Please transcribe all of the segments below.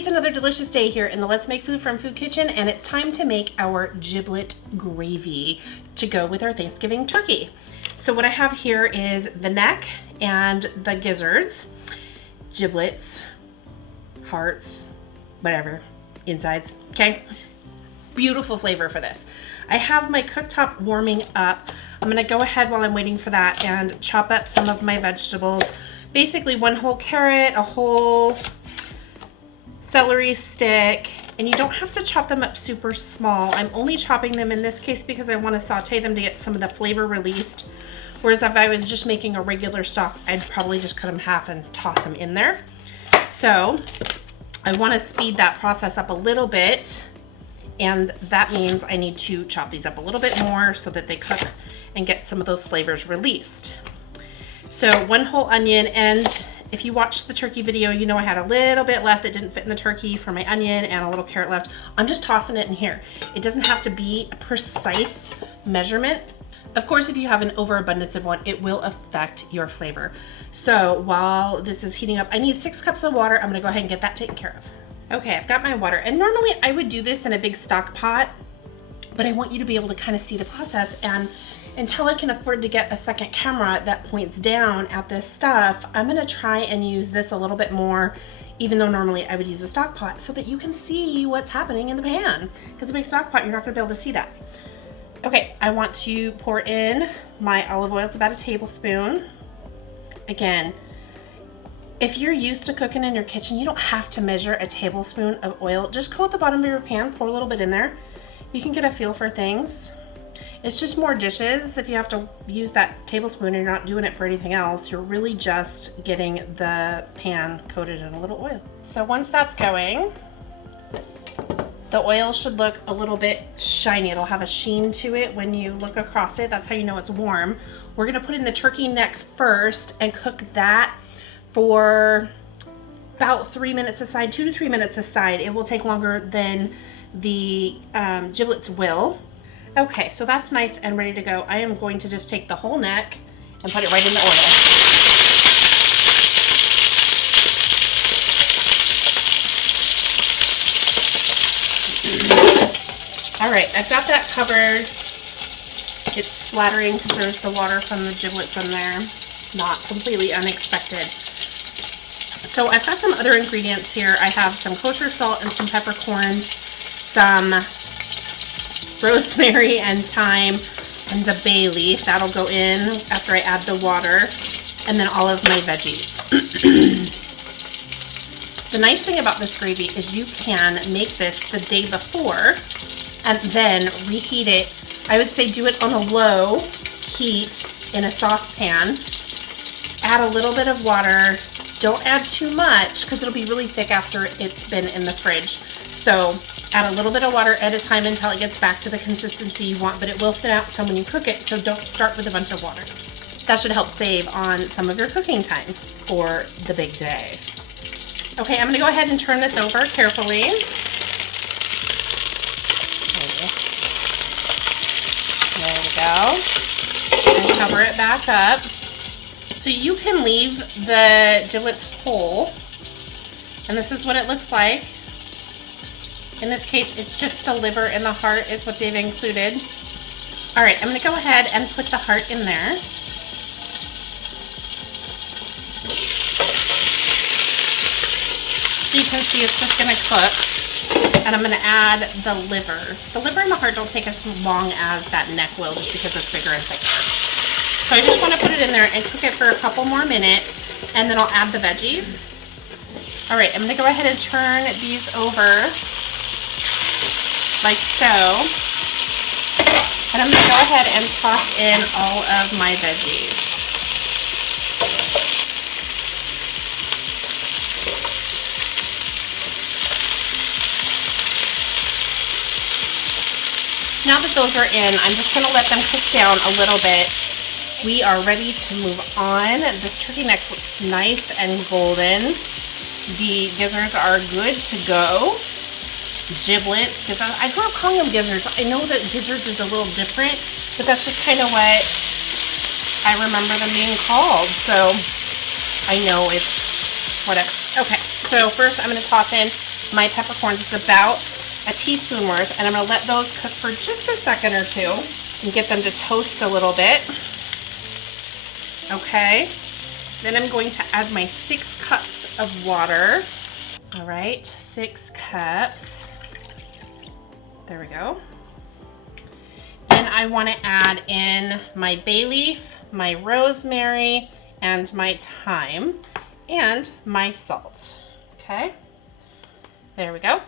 it's another delicious day here in the Let's Make Food from Food Kitchen, and it's time to make our giblet gravy to go with our Thanksgiving turkey. So what I have here is the neck and the gizzards, giblets, hearts, whatever, insides, okay? Beautiful flavor for this. I have my cooktop warming up. I'm gonna go ahead while I'm waiting for that and chop up some of my vegetables. Basically one whole carrot, a whole celery stick, and you don't have to chop them up super small. I'm only chopping them in this case because I want to saute them to get some of the flavor released. Whereas if I was just making a regular stock, I'd probably just cut them in half and toss them in there. So I want to speed that process up a little bit, and that means I need to chop these up a little bit more so that they cook and get some of those flavors released. So one whole onion, and if you watched the turkey video, you know I had a little bit left that didn't fit in the turkey for my onion and a little carrot left. I'm just tossing it in here. It doesn't have to be a precise measurement. Of course, if you have an overabundance of one, it will affect your flavor. So while this is heating up, I need 6 cups of water. I'm gonna go ahead and get that taken care of. Okay, I've got my water, and normally I would do this in a big stock pot, but I want you to be able to kind of see the process, and until I can afford to get a second camera that points down at this stuff, I'm gonna try and use this a little bit more, even though normally I would use a stock pot, so that you can see what's happening in the pan. Because a big stock pot, you're not gonna be able to see that. Okay, I want to pour in my olive oil. It's about a tablespoon. Again, if you're used to cooking in your kitchen, you don't have to measure a tablespoon of oil. Just go at the bottom of your pan, pour a little bit in there. You can get a feel for things. It's just more dishes. If you have to use that tablespoon and you're not doing it for anything else, you're really just getting the pan coated in a little oil. So once that's going, the oil should look a little bit shiny. It'll have a sheen to it when you look across it. That's how you know it's warm. We're gonna put in the turkey neck first and cook that for about 3 minutes aside, 2 to 3 minutes aside. It will take longer than the giblets will. Okay, so that's nice and ready to go. I am going to just take the whole neck and put it right in the oil. All right, I've got that covered. It's splattering because there's the water from the giblets in there. Not completely unexpected. So I've got some other ingredients here. I have some kosher salt and some peppercorns, some rosemary and thyme, and a bay leaf. That'll go in after I add the water, and then all of my veggies. The nice thing about this gravy is you can make this the day before and then reheat it. I would say do it on a low heat in a saucepan. Add a little bit of water. Don't add too much because it'll be really thick after it's been in the fridge. So add a little bit of water at a time until it gets back to the consistency you want, but it will thin out some when you cook it, so don't start with a bunch of water. That should help save on some of your cooking time for the big day. Okay, I'm gonna go ahead and turn this over carefully. There we go. And cover it back up. So you can leave the giblets whole, and this is what it looks like. In this case, it's just the liver and the heart is what they've included. All right, I'm gonna go ahead and put the heart in there. So you can see it's just gonna cook. And I'm gonna add the liver. The liver and the heart don't take as long as that neck will, just because it's bigger and thicker. So I just wanna put it in there and cook it for a couple more minutes, and then I'll add the veggies. All right, I'm gonna go ahead and turn these over like so, and I'm going to go ahead and toss in all of my veggies. Now that those are in, I'm just going to let them cook down a little bit. We are ready to move on. This turkey neck looks nice and golden. The gizzards are good to go. Giblets, because I grew up calling them gizzards. I know that gizzards is a little different, but that's just kind of what I remember them being called. So I know it's whatever. Okay, so first I'm going to toss in my peppercorns. It's about a teaspoon worth, and I'm gonna let those cook for just a second or two and get them to toast a little bit. Okay, then I'm going to add my 6 cups of water. All right, 6 cups. There we go. Then I want to add in my bay leaf, my rosemary, and my thyme, and my salt. Okay, there we go.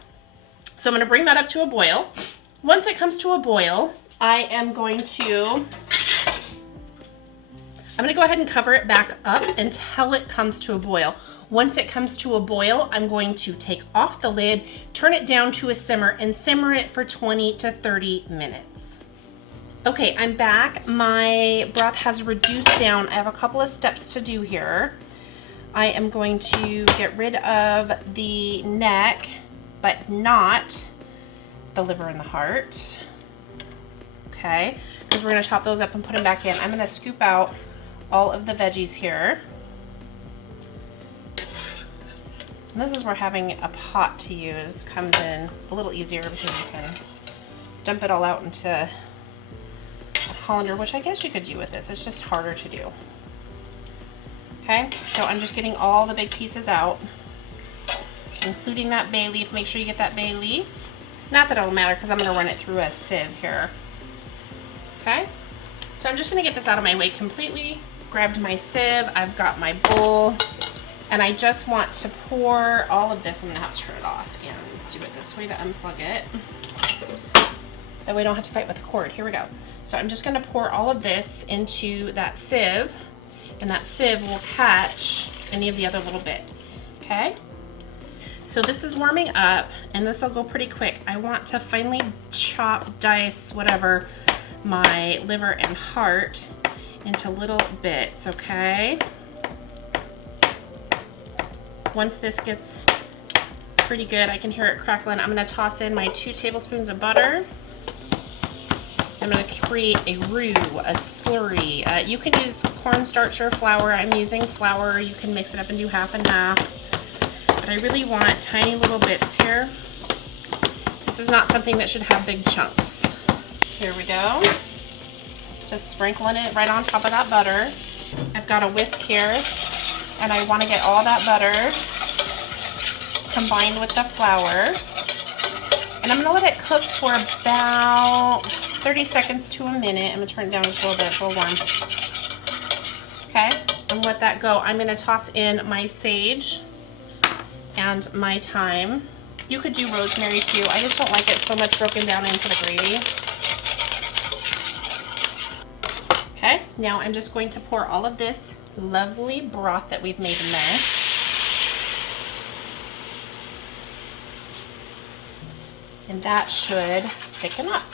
So I'm going to bring that up to a boil. Once it comes to a boil, I am going to go ahead and cover it back up until it comes to a boil. Once it comes to a boil, I'm going to take off the lid, turn it down to a simmer, and simmer it for 20 to 30 minutes. Okay, I'm back. My broth has reduced down. I have a couple of steps to do here. I am going to get rid of the neck, but not the liver and the heart. Okay, because we're gonna chop those up and put them back in. I'm gonna scoop out all of the veggies here. And this is where having a pot to use comes in a little easier, because you can dump it all out into a colander, which I guess you could do with this. It's just harder to do. Okay, so I'm just getting all the big pieces out, including that bay leaf. Make sure you get that bay leaf. Not that it'll matter, because I'm gonna run it through a sieve here. Okay, so I'm just gonna get this out of my way completely. Grabbed my sieve, I've got my bowl, and I just want to pour all of this. I'm gonna have to turn it off and do it this way to unplug it. That way I don't have to fight with the cord. Here we go. So I'm just gonna pour all of this into that sieve, and that sieve will catch any of the other little bits, okay? So this is warming up, and this will go pretty quick. I want to finely chop, dice, whatever, my liver and heart into little bits, okay? Once this gets pretty good, I can hear it crackling. I'm gonna toss in my 2 tablespoons of butter. I'm gonna create a roux, a slurry. You can use cornstarch or flour. I'm using flour. You can mix it up and do half and half. But I really want tiny little bits here. This is not something that should have big chunks. Here we go. Just sprinkling it right on top of that butter. I've got a whisk here, and I want to get all that butter combined with the flour. And I'm going to let it cook for about 30 seconds to a minute. I'm going to turn it down just a little bit. It's a little warm. Okay, and let that go. I'm going to toss in my sage and my thyme. You could do rosemary too. I just don't like it so much broken down into the gravy. Okay, now I'm just going to pour all of this lovely broth that we've made in there. And that should thicken up.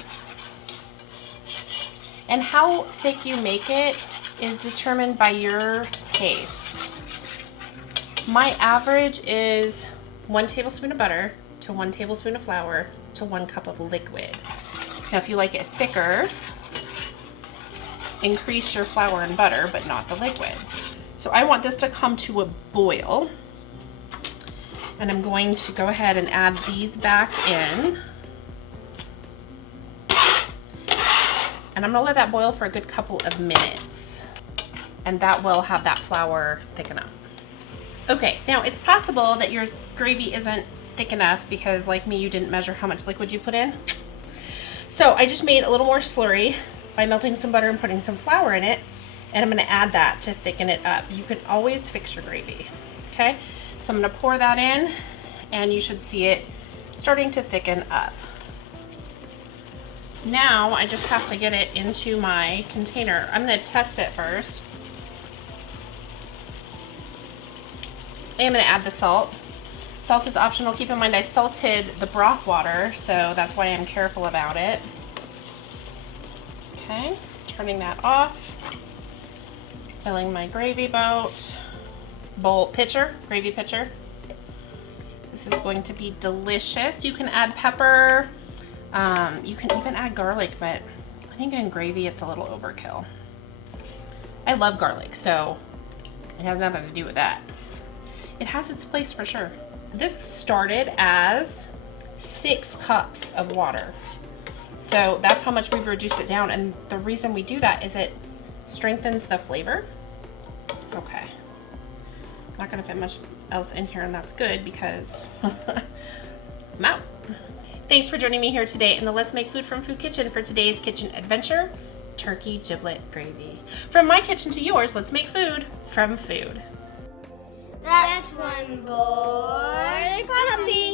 And how thick you make it is determined by your taste. My average is 1 tablespoon of butter to 1 tablespoon of flour to 1 cup of liquid. Now if you like it thicker, increase your flour and butter, but not the liquid. So I want this to come to a boil, and I'm going to go ahead and add these back in. And I'm gonna let that boil for a good couple of minutes, and that will have that flour thicken up. Okay, now it's possible that your gravy isn't thick enough because, like me, you didn't measure how much liquid you put in. So I just made a little more slurry by melting some butter and putting some flour in it, and I'm gonna add that to thicken it up. You can always fix your gravy, okay? So I'm gonna pour that in, and you should see it starting to thicken up. Now I just have to get it into my container. I'm gonna test it first. I am gonna add the salt. Salt is optional. Keep in mind I salted the broth water, so that's why I'm careful about it. Okay, turning that off. Filling my gravy gravy pitcher. This is going to be delicious. You can add pepper. You can even add garlic, but I think in gravy it's a little overkill. I love garlic, so it has nothing to do with that. It has its place for sure. this started as 6 cups of water. So that's how much we've reduced it down. And the reason we do that is it strengthens the flavor. Okay. Not gonna fit much else in here, and that's good because I'm out. Thanks for joining me here today in the Let's Make Food from Food Kitchen for today's kitchen adventure, turkey giblet gravy. From my kitchen to yours, let's make food from food. That's one boy puppy.